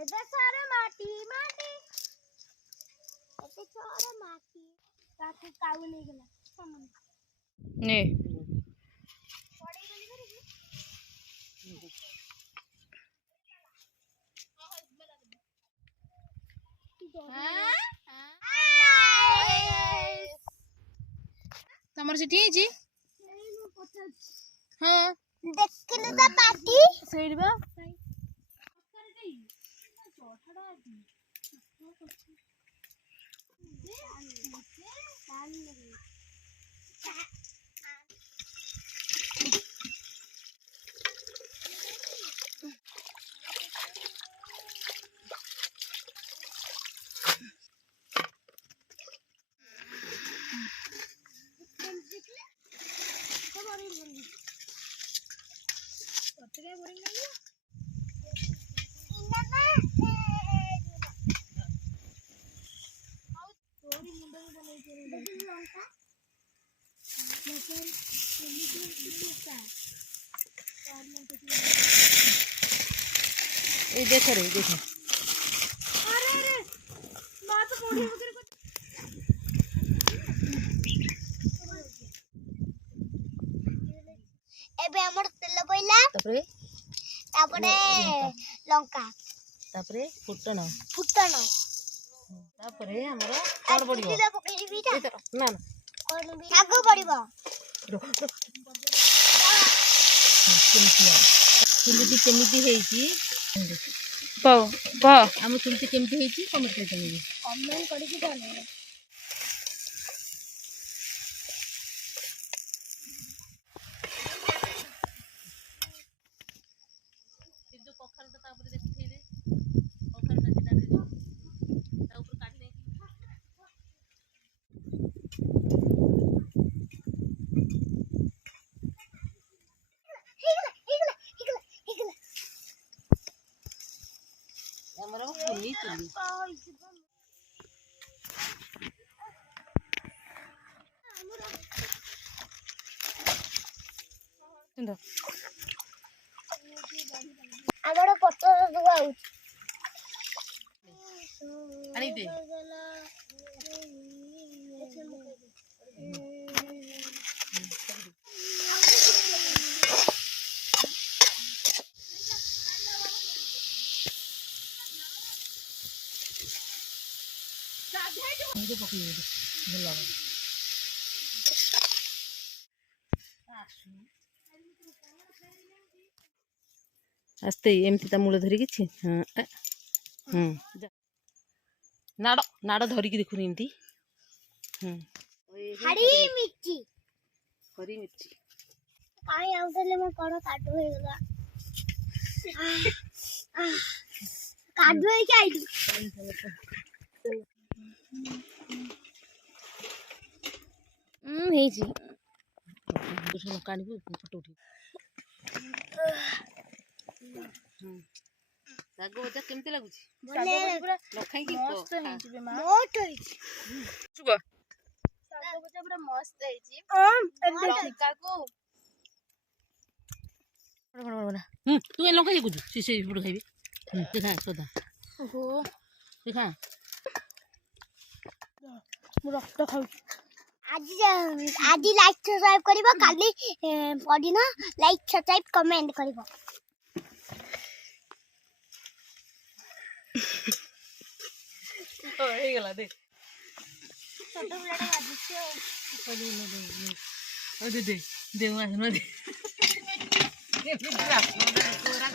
एदे सारे माटी माटी एते छोरा माटी काकू काऊ नहीं गेला सामान ने पड़ी गली करी तमर सिटी जी हां देखिनु ता पाटी सैडबा ये देख रे देख अरे अरे मां तो बॉडी वगैरह एबे हमर तेल पइला तापरे लंका तापरे फुटण तापरे हमरा कोन पडिबो सीधा पकड़ी बीटा ना ना कोन भी आगो पडिबो केमिति हेची प प हम तुमते केमिति हेची कमेंट कर देबे कमेंट करी कि जाने सिद्धू पोखर तो तापर देखि दे पोखर का सीधा ता ऊपर काट ले हमरा फुली चली सुंदर आगोड़ फोटो दुआउ आनी दे मुझे पकड़ी दे भला आस्ते एमती ता मूल धरी किछि हां नाड़ नाड़ धरी की देखुनी एमती हरी मिर्ची काई आउतले म कोन काटो हे गला काटो हे के आइदु हेजी दुसो कानी फोटो उठी सागो बजा केमते लागु छी सागो पूरा लखाई की मस्त हेची बे मा मोट हेची सुबा सागो बजा पूरा मस्त हेची लंका को तू ए लंका देखु छी से फोटो खाइबे देखा सोदा ओहो देखा मु रक्त खाउ आज लाइक सब्सक्राइब करिबो काली पडिनो लाइक सब्सक्राइब कमेंट करिबो ओ हे गला दे छोटो बुलाटा बाजिछो पडी न दे ओ दे दे देवा न दे ये फिर रात में पूरा